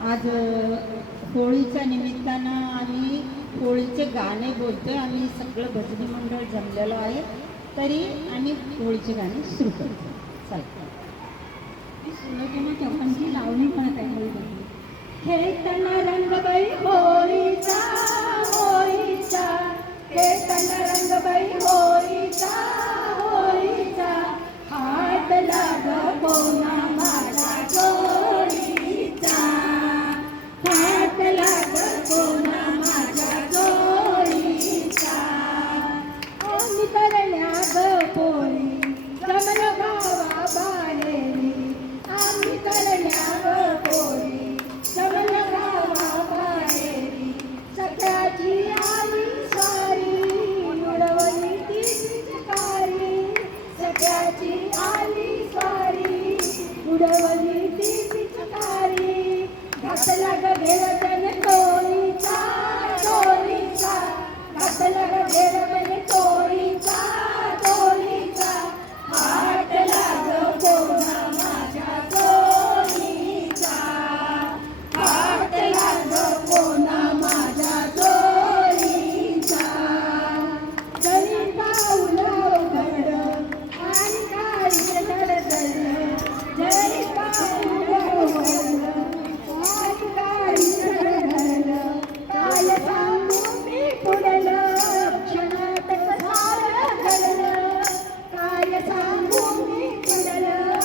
आज होळीच्या निमित्तानं आम्ही होळीचे गाणे बोलतोय. आम्ही सगळं भजनी मंडळ जमलेलो आहे, तरी आम्ही होळीचे गाणे सुरू करतो. चालतं. सुलोचना चौकांची लावणी म्हणत आहे होळी. खेळताना रंगबाई होळीचा होळीचा, खेळताना रंगबाई होळीचा होळीचा, हात लाग कोणा माझा जोडीचा, हात लाग कोणा माझ्या जोडीचा. आम्ही करण्या ग पोळी जमल गावा बाहेरी, आम्ही करण्या ग पोळी जमल गावा बाहेरी. सगळ्याची आली स्वारी उडवली ती पिचकारी, सगळ्याची आली स्वारी उडवली ती पिचकारी. घातला ग घेरतन टोळीचा टोळीचा, घातला ग घेरतन टोळीचा टोळीचा, हात लाग कोणा माझ्या जोडीचा, हात लाग कोणा माझ्या जोडीचा. जरी पाऊलं घड आणि काळीच धडधडलं, जरी पाऊलं घड आणि काळीच धडधडलं, काय सांगू मी पुढलं क्षणातच सारं घडलं, काय सांगू मी पुढलं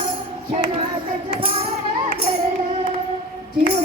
क्षणातच सारं घडलं. जीव